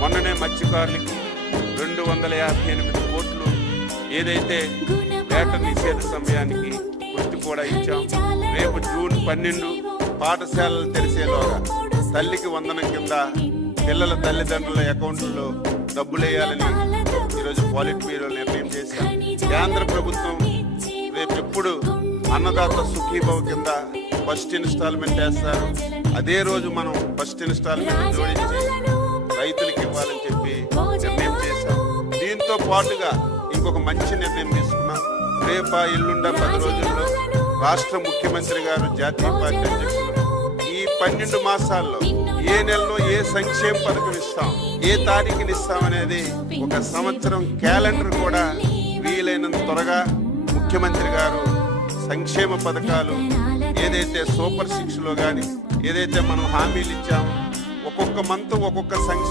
మొన్ననే మత్స్యకారులకి 258 కోట్లు ఏదైతే వేట నిషేధ సమయానికి గుర్తు కూడా ఇచ్చాం. రేపు జూన్ 12 పాఠశాలలు తెరిచేలోగా తల్లికి వందనం కింద పిల్లల తల్లిదండ్రుల అకౌంట్లో డబ్బులు వేయాలని ఈరోజు పాలిట్ బ్యూరో నిర్ణయం చేశాం. కేంద్ర ప్రభుత్వం రేపు ఎప్పుడు అన్నదాత సుఖీభవ కింద ఫస్ట్ ఇన్స్టాల్మెంట్ వేస్తారు. అదే రోజు మనం ఫస్ట్ ఇన్స్టాల్మెంట్ జోడించి రైతులకు ఇవ్వాలని చెప్పి నిర్ణయం చేశాం. దీంతో పాటుగా ఇంకొక మంచి నిర్ణయం తీసుకున్నాం. రేపా ఎల్లుండ 10 రోజుల్లో రాష్ట్ర ముఖ్యమంత్రి గారు, జాతీయ పార్టీ అధ్యక్షులు ఈ 12 మాసాల్లో ఏ నెలలో ఏ సంక్షేమ పథకం ఇస్తాం, ఏ తారీఖుని ఇస్తాం అనేది ఒక సంవత్సరం క్యాలెండర్ కూడా వీలైనంత త్వరగా ముఖ్యమంత్రి గారు సంక్షేమ పథకాలు ఏదైతే సూపర్ 6లో కానీ ఏదైతే మనం హామీలు ఇచ్చామో ఒక్కొక్క మంత్ ఒక్కొక్క సంక్షేమ